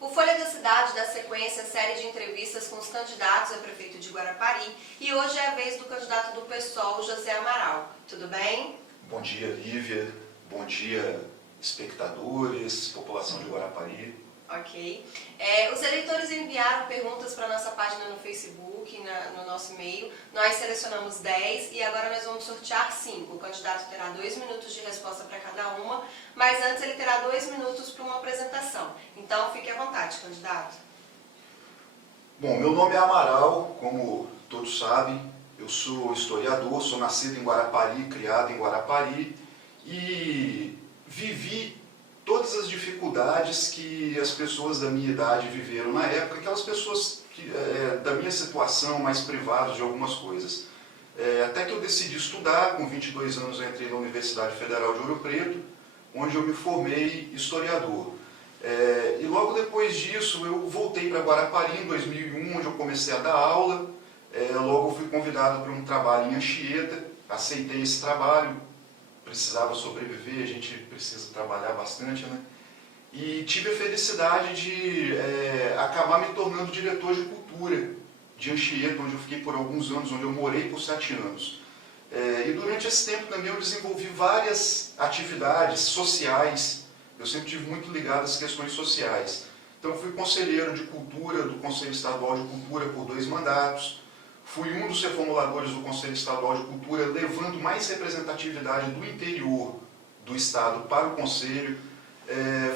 O Folha da Cidade dá sequência à série de entrevistas com os candidatos a prefeito de Guarapari e hoje é a vez do candidato do PSOL, José Amaral. Tudo bem? Bom dia, Lívia. Bom dia, espectadores, população de Guarapari. Ok. Os eleitores enviaram perguntas para a nossa página no Facebook, no nosso e-mail. Nós selecionamos 10 e agora nós vamos sortear 5. O candidato terá 2 minutos de resposta para cada uma, mas antes ele terá 2 minutos para uma apresentação. Então fique à vontade, candidato. Bom, meu nome é Amaral, como todos sabem. Eu sou historiador, sou nascido em Guarapari, criado em Guarapari e vivi todas as dificuldades que as pessoas da minha idade viveram na época, aquelas pessoas da minha situação, mais privadas de algumas coisas. Até que eu decidi estudar, com 22 anos eu entrei na Universidade Federal de Ouro Preto, onde eu me formei historiador. E logo depois disso eu voltei para Guarapari em 2001, onde eu comecei a dar aula. Logo eu fui convidado para um trabalho em Anchieta, aceitei esse trabalho. Precisava sobreviver, a gente precisa trabalhar bastante, né? E tive a felicidade de acabar me tornando diretor de cultura de Anchieta, onde eu fiquei por alguns anos, onde eu morei por 7 anos. E durante esse tempo também eu desenvolvi várias atividades sociais, eu sempre tive muito ligado às questões sociais. Então fui conselheiro de cultura do Conselho Estadual de Cultura por 2 mandatos, fui um dos reformuladores do Conselho Estadual de Cultura, levando mais representatividade do interior do Estado para o Conselho.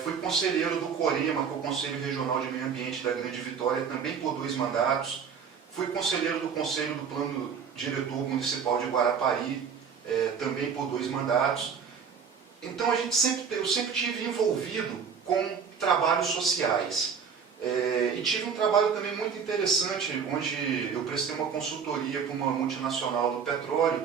Fui conselheiro do COREMA, que é o Conselho Regional de Meio Ambiente da Grande Vitória, também por 2 mandatos. Fui conselheiro do Conselho do Plano Diretor Municipal de Guarapari, também por 2 mandatos. Então eu sempre tive envolvido com trabalhos sociais. E tive um trabalho também muito interessante, onde eu prestei uma consultoria para uma multinacional do petróleo,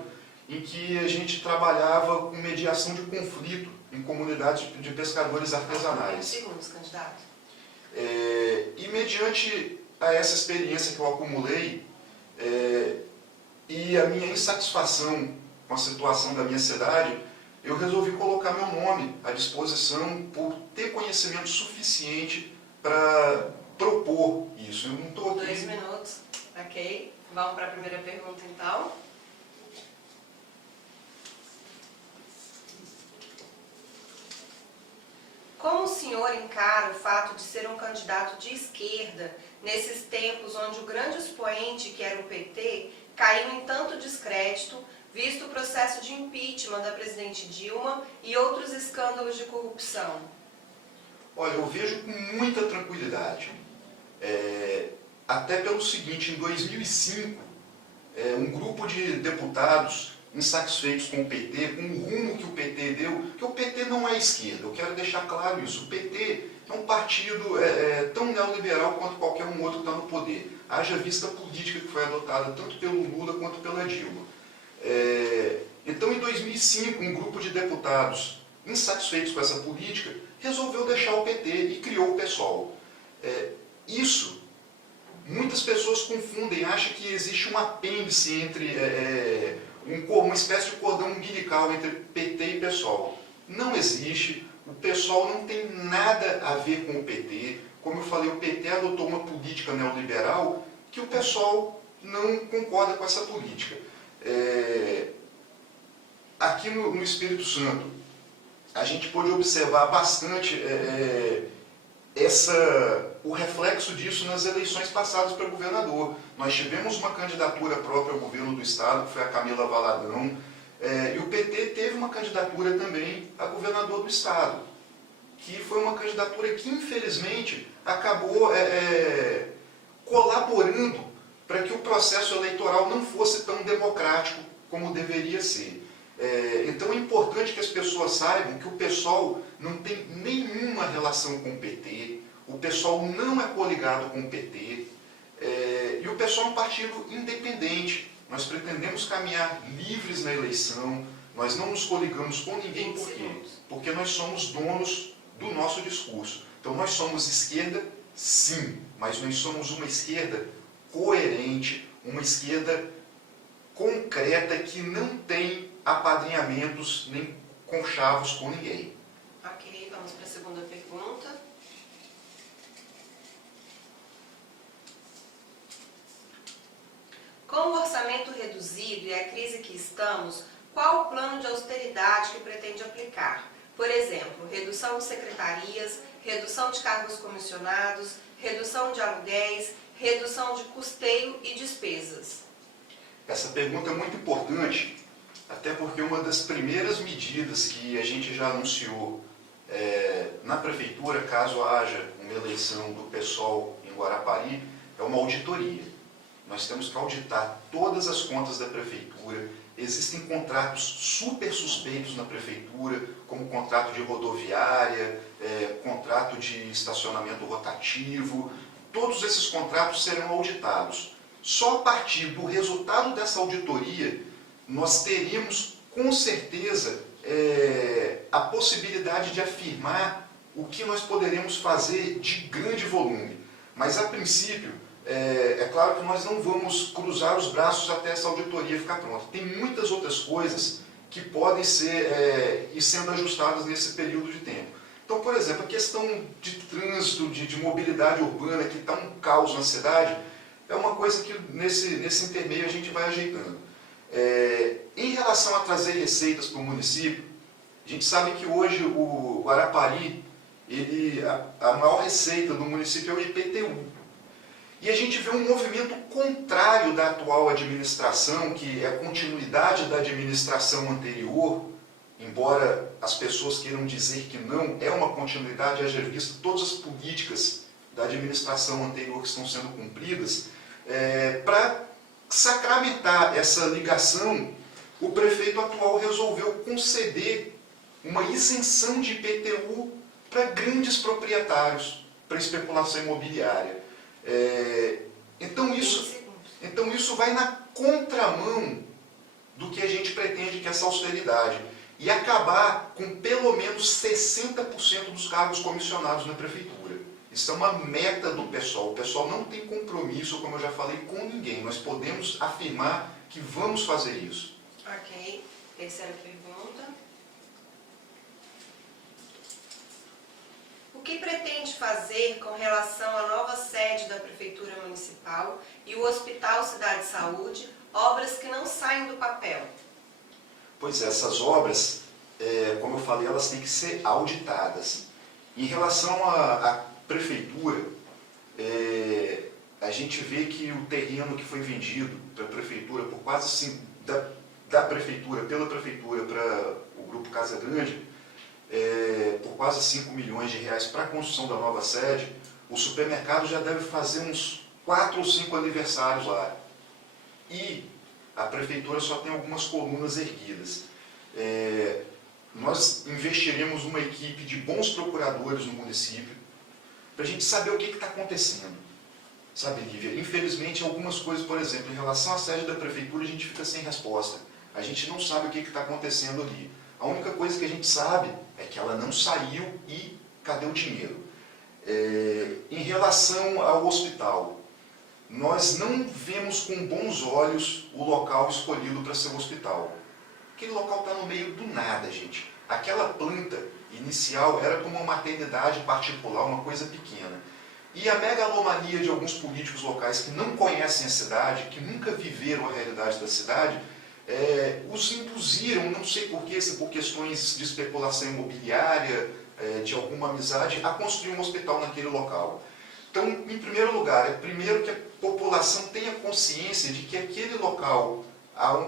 em que a gente trabalhava com mediação de conflito em comunidades de pescadores artesanais. Segundos, candidato. E mediante essa experiência que eu acumulei e a minha insatisfação com a situação da minha cidade, eu resolvi colocar meu nome à disposição por ter conhecimento suficiente para propor isso. Eu não estou aqui... 2 minutos, ok. Vamos para a primeira pergunta, então. Como o senhor encara o fato de ser um candidato de esquerda nesses tempos onde o grande expoente, que era o PT, caiu em tanto descrédito, visto o processo de impeachment da presidente Dilma e outros escândalos de corrupção? Olha, eu vejo com muita tranquilidade. Até pelo seguinte, em 2005, um grupo de deputados insatisfeitos com o PT, com o rumo que o PT deu, que o PT não é esquerda, eu quero deixar claro isso. O PT é um partido tão neoliberal quanto qualquer um outro que está no poder. Haja vista a política que foi adotada tanto pelo Lula quanto pela Dilma. Então, em 2005, um grupo de deputados insatisfeitos com essa política resolveu deixar o PT e criou o PSOL. Isso, muitas pessoas confundem, acham que existe um apêndice entre, uma espécie de cordão umbilical entre PT e PSOL. Não existe, o PSOL não tem nada a ver com o PT. Como eu falei, o PT adotou uma política neoliberal que o PSOL não concorda com essa política. Aqui no Espírito Santo, a gente pôde observar bastante o reflexo disso nas eleições passadas para governador. Nós tivemos uma candidatura própria ao governo do Estado, que foi a Camila Valadão, e o PT teve uma candidatura também a governador do Estado, que foi uma candidatura que, infelizmente, acabou colaborando para que o processo eleitoral não fosse tão democrático como deveria ser. Então é importante que as pessoas saibam que o PSOL não tem nenhuma relação com o PT, o PSOL não é coligado com o PT, e o PSOL é um partido independente. Nós pretendemos caminhar livres na eleição, nós não nos coligamos com ninguém, por quê? Porque nós somos donos do nosso discurso. Então nós somos esquerda, sim, mas nós somos uma esquerda coerente, uma esquerda concreta que não tem apadrinhamentos nem conchavos com ninguém. Ok, vamos para a segunda pergunta. Com o orçamento reduzido e a crise que estamos, qual o plano de austeridade que pretende aplicar? Por exemplo, redução de secretarias, redução de cargos comissionados, redução de aluguéis, redução de custeio e despesas. Essa pergunta é muito importante, até porque uma das primeiras medidas que a gente já anunciou na prefeitura, caso haja uma eleição do PSOL em Guarapari, é uma auditoria. Nós temos que auditar todas as contas da prefeitura. Existem contratos super suspeitos na prefeitura, como contrato de rodoviária, contrato de estacionamento rotativo. Todos esses contratos serão auditados. Só a partir do resultado dessa auditoria, nós teríamos, com certeza, a possibilidade de afirmar o que nós poderemos fazer de grande volume. Mas, a princípio, é claro que nós não vamos cruzar os braços até essa auditoria ficar pronta. Tem muitas outras coisas que podem ir sendo ajustadas nesse período de tempo. Então, por exemplo, a questão de trânsito, de mobilidade urbana, que está um caos na cidade, é uma coisa que nesse intermeio a gente vai ajeitando. Em relação a trazer receitas para o município, a gente sabe que hoje o Guarapari, a maior receita do município é o IPTU. E a gente vê um movimento contrário da atual administração, que é a continuidade da administração anterior, embora as pessoas queiram dizer que não, é uma continuidade, haja visto todas as políticas da administração anterior que estão sendo cumpridas. Para sacramentar essa ligação, o prefeito atual resolveu conceder uma isenção de IPTU para grandes proprietários, para especulação imobiliária. Então isso vai na contramão do que a gente pretende, que é essa austeridade, e acabar com pelo menos 60% dos cargos comissionados na prefeitura. Isso é uma meta do PSOL. O PSOL não tem compromisso, como eu já falei, com ninguém. Nós podemos afirmar que vamos fazer isso. Ok. Terceira pergunta. O que pretende fazer com relação à nova sede da Prefeitura Municipal e o Hospital Cidade Saúde, obras que não saem do papel? Pois é, essas obras, como eu falei, elas têm que ser auditadas. Em relação à Prefeitura, a gente vê que o terreno que foi vendido para a Prefeitura, por quase pela Prefeitura para o Grupo Casa Grande, por quase 5 milhões de reais para a construção da nova sede, o supermercado já deve fazer uns 4 ou 5 aniversários lá. E a prefeitura só tem algumas colunas erguidas. Nós investiremos numa equipe de bons procuradores no município, para a gente saber o que está acontecendo. Sabe, Lívia, infelizmente algumas coisas, por exemplo, em relação à sede da prefeitura, a gente fica sem resposta. A gente não sabe o que está acontecendo ali. A única coisa que a gente sabe é que ela não saiu e cadê o dinheiro? Em relação ao hospital, nós não vemos com bons olhos o local escolhido para ser o hospital. Aquele local está no meio do nada, gente. Aquela planta inicial era como uma maternidade particular, uma coisa pequena. E a megalomania de alguns políticos locais que não conhecem a cidade, que nunca viveram a realidade da cidade, os induziram, não sei porquê, se por questões de especulação imobiliária, de alguma amizade, a construir um hospital naquele local. Então, em primeiro lugar, primeiro que a população tenha consciência de que aquele local,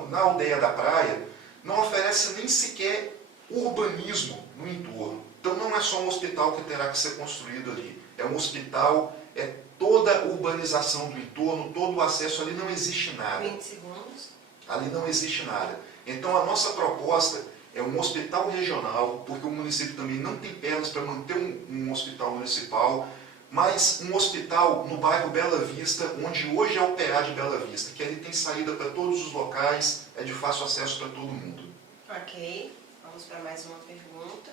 na aldeia da praia, não oferece nem sequer urbanismo no entorno. Então não é só um hospital que terá que ser construído ali. É um hospital, é toda a urbanização do entorno, todo o acesso, ali não existe nada. 20 segundos. Ali não existe nada. Então a nossa proposta é um hospital regional, porque o município também não tem pernas para manter um hospital municipal, mas um hospital no bairro Bela Vista, onde hoje é o PA de Bela Vista, que ali tem saída para todos os locais, é de fácil acesso para todo mundo. Ok, vamos para mais uma pergunta.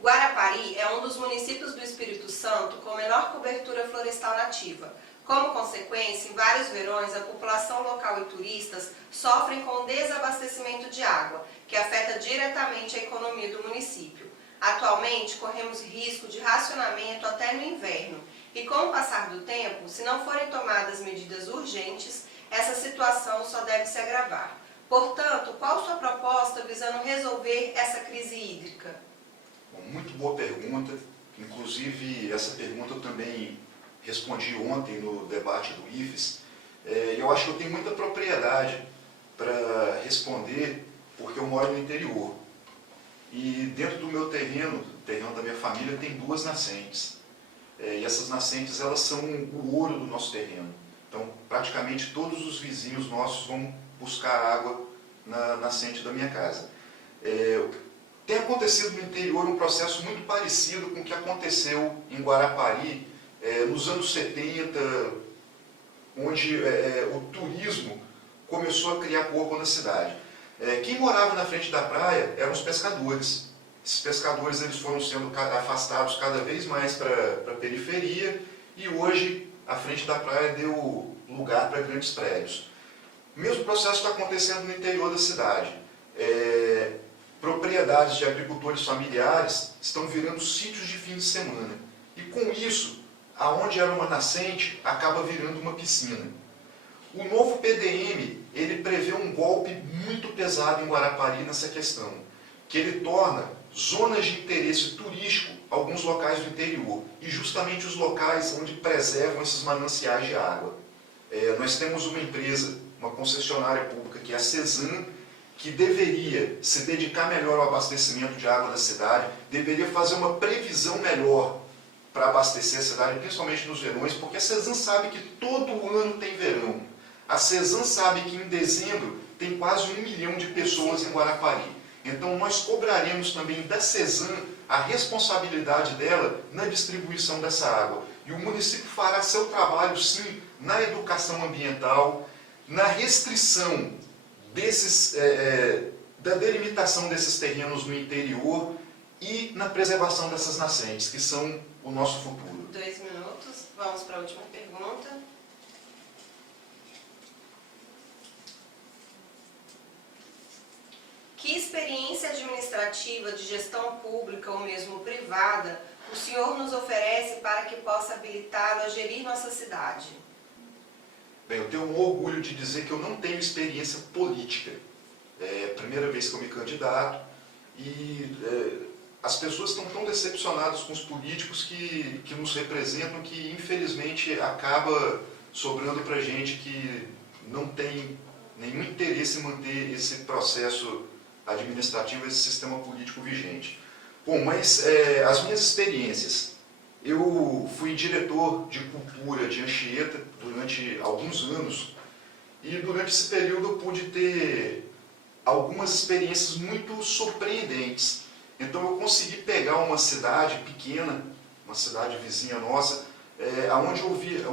Guarapari é um dos municípios do Espírito Santo com menor cobertura florestal nativa. Como consequência, em vários verões, a população local e turistas sofrem com o desabastecimento de água, que afeta diretamente a economia do município. Atualmente, corremos risco de racionamento até no inverno e, com o passar do tempo, se não forem tomadas medidas urgentes, essa situação só deve se agravar. Portanto, qual sua proposta visando resolver essa crise hídrica? Bom, muito boa pergunta. Inclusive, essa pergunta eu também respondi ontem no debate do IFES. Eu acho que eu tenho muita propriedade para responder, porque eu moro no interior. E dentro do meu terreno, o terreno da minha família, tem 2 nascentes. E essas nascentes, elas são o ouro do nosso terreno. Então, praticamente todos os vizinhos nossos vão buscar água na nascente da minha casa. Tem acontecido no interior um processo muito parecido com o que aconteceu em Guarapari nos anos 70, onde o turismo começou a criar corpo na cidade. Quem morava na frente da praia eram os pescadores. Esses pescadores eles foram sendo afastados cada vez mais para a periferia e hoje a frente da praia deu lugar para grandes prédios. O mesmo processo está acontecendo no interior da cidade. Propriedades de agricultores familiares estão virando sítios de fim de semana. E com isso, aonde era uma nascente, acaba virando uma piscina. O novo PDM, ele prevê um golpe muito pesado em Guarapari nessa questão, que ele torna zonas de interesse turístico alguns locais do interior, e justamente os locais onde preservam esses mananciais de água. Nós temos uma empresa, uma concessionária pública, que é a Cesan, que deveria se dedicar melhor ao abastecimento de água da cidade, deveria fazer uma previsão melhor para abastecer a cidade, principalmente nos verões, porque a Cesan sabe que todo ano tem verão. A Cesan sabe que em dezembro tem quase 1 milhão de pessoas em Guarapari. Então nós cobraremos também da Cesan a responsabilidade dela na distribuição dessa água. E o município fará seu trabalho, sim, na educação ambiental, na restrição da delimitação desses terrenos no interior e na preservação dessas nascentes, que são o nosso futuro. 2 minutos, vamos para a última pergunta. Que experiência administrativa de gestão pública ou mesmo privada o senhor nos oferece para que possa habilitá-lo a gerir nossa cidade? Bem, eu tenho um orgulho de dizer que eu não tenho experiência política. É a primeira vez que eu me candidato e as pessoas estão tão decepcionadas com os políticos que nos representam que, infelizmente, acaba sobrando para a gente que não tem nenhum interesse em manter esse processo administrativo, esse sistema político vigente. Bom, mas as minhas experiências. Eu fui diretor de cultura de Anchieta durante alguns anos e durante esse período eu pude ter algumas experiências muito surpreendentes. Então eu consegui pegar uma cidade pequena, uma cidade vizinha nossa,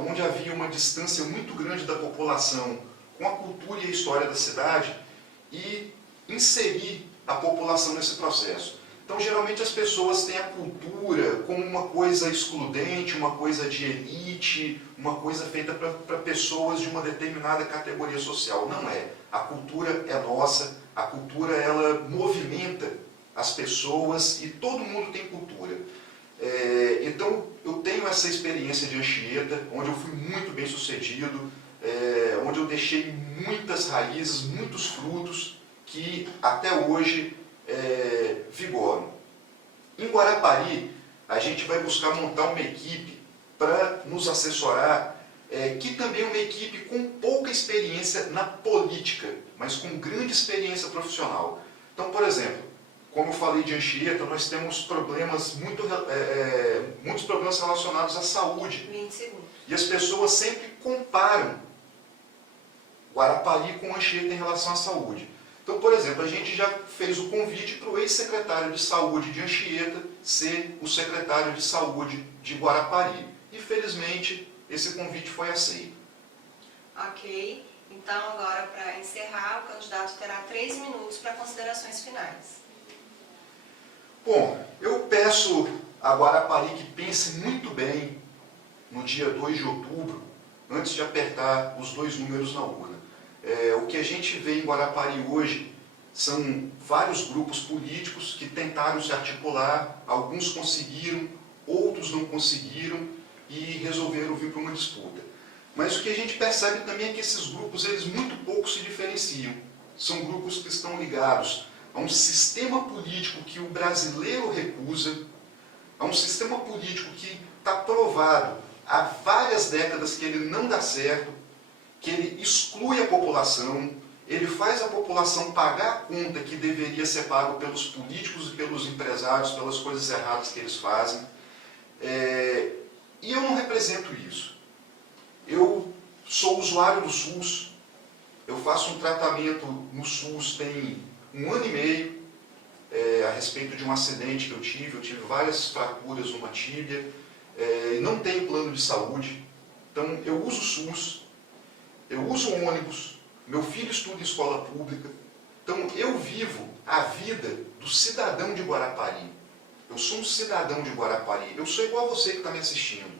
onde havia uma distância muito grande da população com a cultura e a história da cidade e inserir a população nesse processo. Então, geralmente as pessoas têm a cultura como uma coisa excludente, uma coisa de elite, uma coisa feita para pessoas de uma determinada categoria social. Não é. A cultura é nossa, a cultura ela movimenta as pessoas e todo mundo tem cultura. Então, eu tenho essa experiência de Anchieta, onde eu fui muito bem sucedido, onde eu deixei muitas raízes, muitos frutos que até hoje vigoram. Em Guarapari, a gente vai buscar montar uma equipe para nos assessorar, que também é uma equipe com pouca experiência na política, mas com grande experiência profissional. Então, por exemplo, como eu falei de Anchieta, nós temos problemas muitos problemas relacionados à saúde. 20 segundos. E as pessoas sempre comparam Guarapari com Anchieta em relação à saúde. Então, por exemplo, a gente já fez o convite para o ex-secretário de Saúde de Anchieta ser o secretário de Saúde de Guarapari. E, felizmente, esse convite foi aceito. Ok. Então, agora, para encerrar, o candidato terá 3 minutos para considerações finais. Bom, eu peço a Guarapari que pense muito bem no dia 2 de outubro, antes de apertar os 2 números na urna. O que a gente vê em Guarapari hoje São vários grupos políticos que tentaram se articular, alguns conseguiram, outros não conseguiram e resolveram vir para uma disputa. Mas o que a gente percebe também é que esses grupos, eles muito pouco se diferenciam. São grupos que estão ligados a um sistema político que o brasileiro recusa, a um sistema político que está provado há várias décadas que ele não dá certo, que ele exclui a população, ele faz a população pagar a conta que deveria ser pago pelos políticos e pelos empresários, pelas coisas erradas que eles fazem. E eu não represento isso. Eu sou usuário do SUS, eu faço um tratamento no SUS tem 1 ano e meio, a respeito de um acidente que eu tive várias fraturas numa tíbia, não tenho plano de saúde, então eu uso o SUS, eu uso o ônibus, meu filho estuda em escola pública, então eu vivo a vida do cidadão de Guarapari. Eu sou um cidadão de Guarapari, eu sou igual a você que está me assistindo,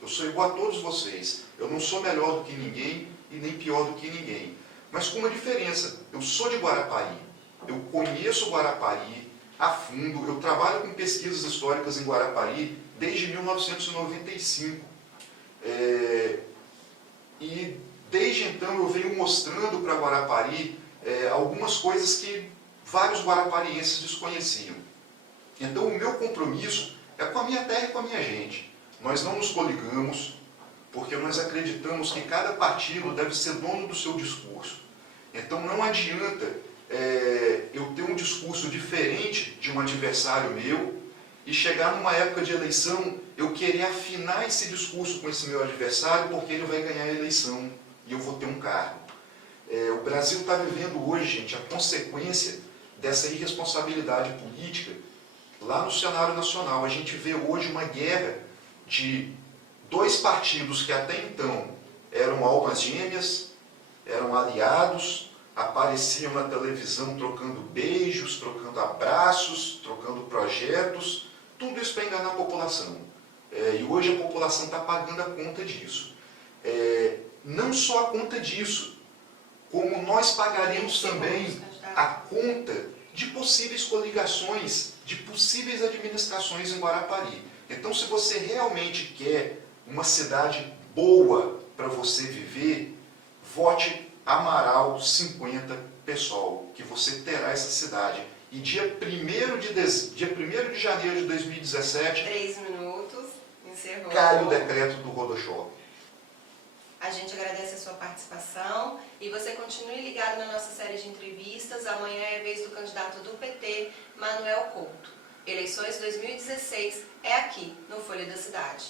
eu sou igual a todos vocês, eu não sou melhor do que ninguém e nem pior do que ninguém, mas com uma diferença, eu sou de Guarapari, eu conheço Guarapari a fundo, eu trabalho com pesquisas históricas em Guarapari desde 1995. E desde então eu venho mostrando para Guarapari algumas coisas que vários guaraparienses desconheciam. Então o meu compromisso é com a minha terra e com a minha gente. Nós não nos coligamos, porque nós acreditamos que cada partido deve ser dono do seu discurso. Então não adianta eu ter um discurso diferente de um adversário meu e chegar numa época de eleição eu querer afinar esse discurso com esse meu adversário porque ele vai ganhar a eleição e eu vou ter um cargo. O Brasil está vivendo hoje, gente, a consequência dessa irresponsabilidade política lá no cenário nacional. A gente vê hoje uma guerra de 2 partidos que até então eram almas gêmeas, eram aliados, apareciam na televisão trocando beijos, trocando abraços, trocando projetos, tudo isso para enganar a população. E hoje a população está pagando a conta disso. Não só a conta disso, como nós pagaremos também a conta de possíveis coligações, de possíveis administrações em Guarapari. Então, se você realmente quer uma cidade boa para você viver, vote Amaral 50 PSOL, que você terá essa cidade. E dia 1º de janeiro de 2017, 3 minutos, encerrou. cai o decreto do Rodoshop. A gente agradece a sua participação e você continue ligado na nossa série de entrevistas. Amanhã é a vez do candidato do PT, Manuel Couto. Eleições 2016 é aqui, no Folha da Cidade.